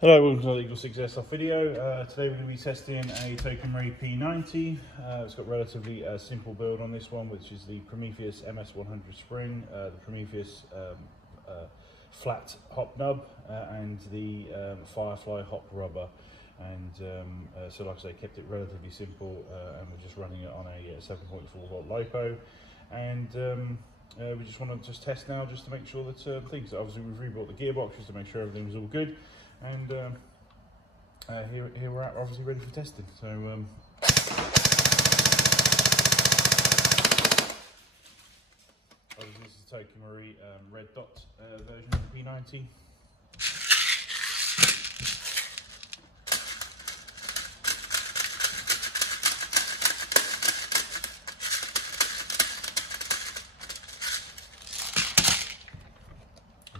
Hello, welcome to the Legal Success Off video. Today we're going to be testing a TM P90. It's got relatively simple build on this one, which is the Prometheus MS100 spring, the Prometheus Flat Nub, and the Firefly hop rubber. And so like I say, kept it relatively simple, and we're just running it on a 7.4 volt Lipo. And we just want to test now, just to make sure that things. Obviously, we've rebought the gearbox just to make sure everything was all good. And here we're at, obviously ready for testing. So obviously this is the TM red dot version of the P90.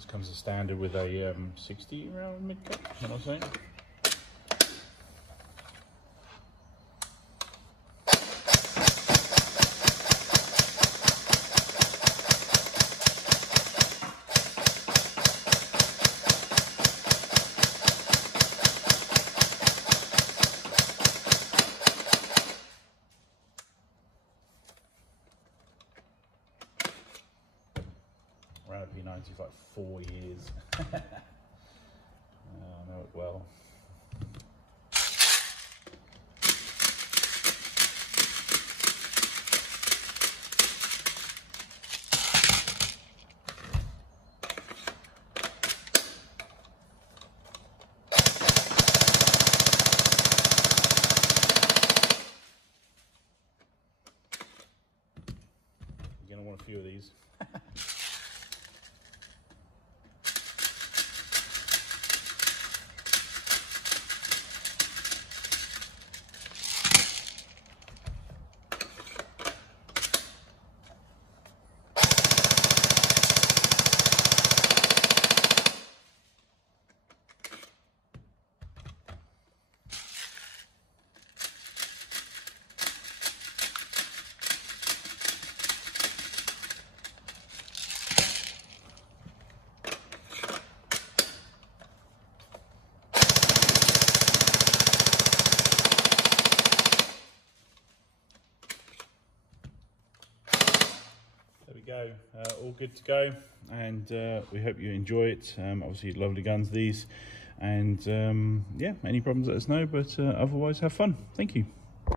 Comes as standard with a 60 round mid cut, you know what I'm saying? Ran a P90 for like 4 years. I know it well. You're gonna want a few of these. There we go, all good to go, and we hope you enjoy it. Obviously lovely guns these, and yeah, any problems let us know, but otherwise have fun. Thank you.